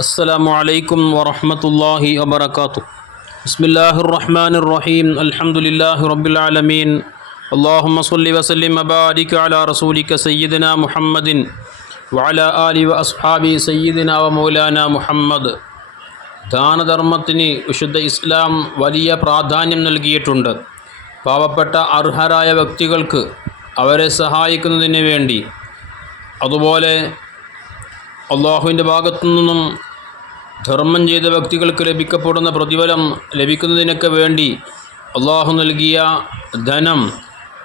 السلام عليكم ورحمة الله وبركاته بسم الله الرحمن الرحيم الحمد لله رب العالمين اللهم صل وسلم وبارك على رسولك سيدنا محمد وعلى آله وأصحابه سيدنا ومولانا محمد ദാനധർമ്മത്തിന് വിശുദ്ധ ഇസ്ലാം വലിയ പ്രാധാന്യം നൽകിയിട്ടുണ്ട് പാവപ്പെട്ട അർഹരായ വ്യക്തികൾക്ക് അവരെ സഹായിക്കുന്നതിന് വേണ്ടി അതുപോലെ അള്ളാഹുവിൻ്റെ ഭാഗത്തു നിന്നും ധർമ്മം ചെയ്ത വ്യക്തികൾക്ക് ലഭിക്കപ്പെടുന്ന പ്രതിഫലം ലഭിക്കുന്നതിനൊക്കെ വേണ്ടി അള്ളാഹു നൽകിയ ധനം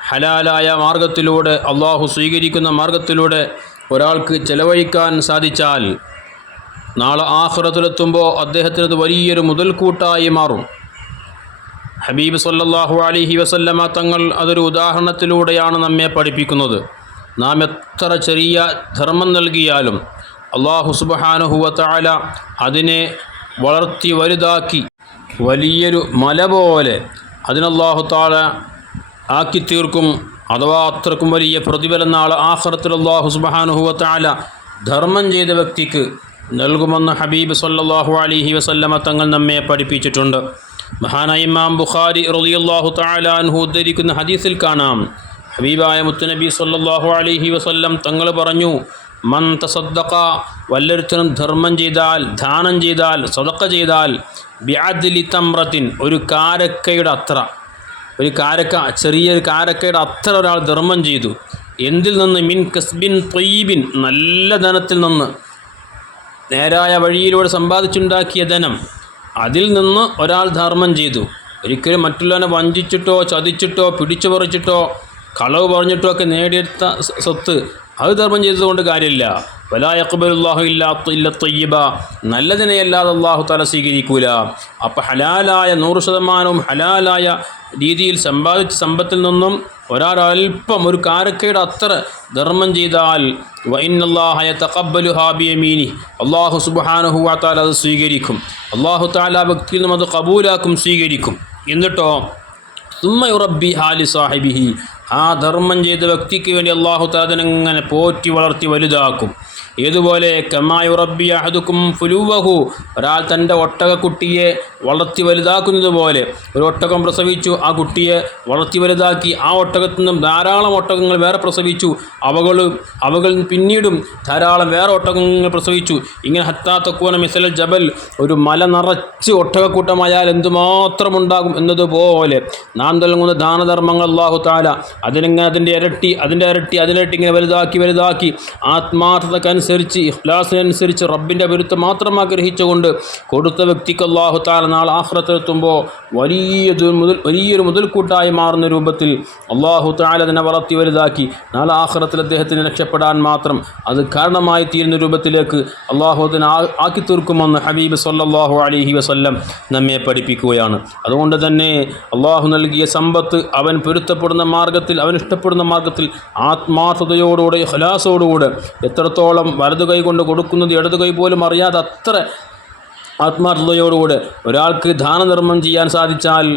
ഹലാലായ മാർഗത്തിലൂടെ അള്ളാഹു സ്വീകരിക്കുന്ന മാർഗത്തിലൂടെ ഒരാൾക്ക് ചെലവഴിക്കാൻ സാധിച്ചാൽ നാളെ ആഹ്റത്തിലെത്തുമ്പോൾ അദ്ദേഹത്തിനത് വലിയൊരു മുതൽക്കൂട്ടായി മാറും. ഹബീബ് സല്ലാഹു അലൈഹി വസല്ലമ തങ്ങൾ അതൊരു ഉദാഹരണത്തിലൂടെയാണ് നമ്മെ പഠിപ്പിക്കുന്നത്. നാം എത്ര ചെറിയ ധർമ്മം നൽകിയാലും അള്ളാഹു സുബാനുഹുവല അതിനെ വളർത്തി വലുതാക്കി വലിയൊരു മല പോലെ അതിനല്ലാഹു താല ആക്കി തീർക്കും അഥവാ അത്രക്കും വലിയ പ്രതിഫലം നാളെ ആഖിറത്തിൽ അള്ളാഹു സുബാനുഹുവല ധർമ്മം ചെയ്ത വ്യക്തിക്ക് നൽകുമെന്ന് ഹബീബ് സല്ലാഹു അലിഹി വസല്ലമ തങ്ങൾ നമ്മെ പഠിപ്പിച്ചിട്ടുണ്ട്. മഹാനായ ഇമാം ബുഖാരി റളിയല്ലാഹു തആല അൻഹു ഉദ്ധരിക്കുന്ന ഹദീസിൽ കാണാം. ഹബീബായ മുത്തുനബി സല്ലാഹു അലിഹി വസല്ലം തങ്ങൾ പറഞ്ഞു മൻ തസദ്ദഖ വല്ലൊരുത്തനും ധർമ്മം ചെയ്താൽ ദാനം ചെയ്താൽ സ്വതക്ക ചെയ്താൽ വ്യാദിലി തമ്രത്തിൻ ഒരു കാരക്കയുടെ അത്ര. ഒരു കാരക്ക ചെറിയൊരു കാരക്കയുടെ അത്ര ഒരാൾ ധർമ്മം ചെയ്തു. എന്തിൽ നിന്ന്? മിൻ കസ്ബിൻ തൊയ്ബിൻ നല്ല ധനത്തിൽ നിന്ന്. നേരായ വഴിയിലൂടെ സമ്പാദിച്ചുണ്ടാക്കിയ ധനം. അതിൽ നിന്ന് ഒരാൾ ധർമ്മം ചെയ്തു. ഒരിക്കലും മറ്റുള്ളവനെ വഞ്ചിച്ചിട്ടോ ചതിച്ചിട്ടോ പിടിച്ചു പറിച്ചിട്ടോ കളവ് പറഞ്ഞിട്ടോ ഒക്കെ നേടിയെടുത്ത സ്വത്ത് അത് ധർമ്മം ചെയ്തതുകൊണ്ട് കാര്യമില്ല. വലാ യഖ്ബലുല്ലാഹു ഇല്ലാ തൊയ്യബ നല്ലതിനെയല്ലാതെ അള്ളാഹു തല സ്വീകരിക്കൂല. അപ്പം ഹലാലായ നൂറ് ശതമാനവും ഹലാലായ രീതിയിൽ സമ്പാദിച്ച സമ്പത്തിൽ നിന്നും ഒരാൾ അല്പം ഒരു കാരക്കയുടെ അത്ര ധർമ്മം ചെയ്താൽ വൈനല്ലാഹയ തക്കബലു ഹാബിയമീനി അള്ളാഹു സുബാനുഹുവാത്താൽ അത് സ്വീകരിക്കും. അള്ളാഹു താല വ്യക്തിയിൽ നിന്നും അത് കബൂലാക്കും സ്വീകരിക്കും. എന്നിട്ടോ സുമ്മയുറബി ഹാലി സാഹിബിഹി. ആ ധർമ്മം ചെയ്ത വ്യക്തിക്ക് വേണ്ടി അള്ളാഹു താദനങ്ങനെ പോറ്റി വളർത്തി വലുതാക്കും. ഏതുപോലെ കമായുറബി അഹദുക്കും ഫുലൂവഹു ഒരാൾ തന്റെ ഒട്ടകക്കുട്ടിയെ വളർത്തി വലുതാക്കുന്നത് പോലെ ഒരു ഒട്ടകം പ്രസവിച്ചു ആ കുട്ടിയെ വളർത്തി വലുതാക്കി ആ ഒട്ടകത്തിൽ നിന്നും ധാരാളം ഒട്ടകങ്ങൾ വേറെ പ്രസവിച്ചു അവകൾ അവകൾ പിന്നീടും ധാരാളം വേറെ ഒട്ടകങ്ങൾ പ്രസവിച്ചു. ഇങ്ങനെ ഹത്താ ഹത്താത്തക്കൂന മിസൽ ജബൽ ഒരു മല നിറച്ച് ഒട്ടകക്കൂട്ടമായാൽ എന്തുമാത്രം ഉണ്ടാകും എന്നതുപോലെ നാം നൽകുന്ന ദാനധർമ്മങ്ങൾ അള്ളാഹു താല അതിനെങ്ങനെ അതിന്റെ ഇരട്ടി അതിന്റെ ഇരട്ടി അതിനിരട്ടി ഇങ്ങനെ വലുതാക്കി വലുതാക്കി ആത്മാർത്ഥതക്കനുസരിച്ച് ഇഖ്ലാസിനനുസരിച്ച് റബ്ബിന്റെ അഭിരുദ്ധം മാത്രം ആഗ്രഹിച്ചുകൊണ്ട് കൊടുത്ത വ്യക്തിക്ക് അള്ളാഹു താല നാളെ ആഹ്റത്തെത്തുമ്പോൾ വലിയ ദു- മുതൽ വലിയൊരു മുതൽക്കൂട്ടായി മാറുന്ന രൂപത്തിൽ അള്ളാഹു താല അതിനെ വളർത്തി വലുതാക്കി നാളെ ആഹ്റത്തിൽ അദ്ദേഹത്തിന് രക്ഷപ്പെടാൻ മാത്രം അത് കാരണമായി തീരുന്ന രൂപത്തിലേക്ക് അള്ളാഹു അതിനെ ആക്കി തീർക്കുമെന്ന് ഹബീബ് സല്ലാഹു അലഹി വസ്ല്ലം നമ്മെ പഠിപ്പിക്കുകയാണ്. അതുകൊണ്ട് തന്നെ അള്ളാഹു നൽകിയ സമ്പത്ത് അവൻ പൊരുത്തപ്പെടുന്ന മാർഗത്തിൽ അവൻ ഇഷ്ടപ്പെടുന്ന മാർഗത്തിൽ ആത്മാർത്ഥതയോടുകൂടെ ഹലാസോടുകൂടെ എത്രത്തോളം വലതു കൈ കൊണ്ട് കൊടുക്കുന്നത് ഇടതു കൈ പോലും അറിയാതെ അത്ര ആത്മാർത്ഥതയോടുകൂടെ ഒരാൾക്ക് ദാനധർമ്മം ചെയ്യാൻ സാധിച്ചാൽ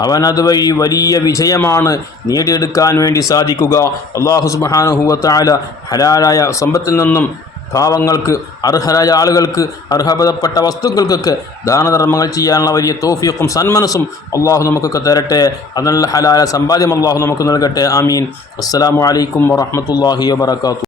അവൻ അതുവഴി വലിയ വിജയമാണ് നേടിയെടുക്കാൻ വേണ്ടി സാധിക്കുക. അള്ളാഹു സുബാനുഹുവത്തായ ഹലാലായ സമ്പത്തിൽ നിന്നും പാവങ്ങൾക്ക് അർഹരായ ആളുകൾക്ക് അർഹതപ്പെട്ട വസ്തുക്കൾക്കൊക്കെ ദാനധർമ്മങ്ങൾ ചെയ്യാനുള്ള വലിയ തോഫിയൊക്കും സന്മനസ്സും അള്ളാഹു നമുക്കൊക്കെ തരട്ടെ. അതിനുള്ള ഹലാല സമ്പാദ്യം അള്ളാഹു നമുക്ക് നൽകട്ടെ. ആമീൻ. അസ്സാം വലൈക്കും വറഹമത്തല്ലാഹി വാത്തു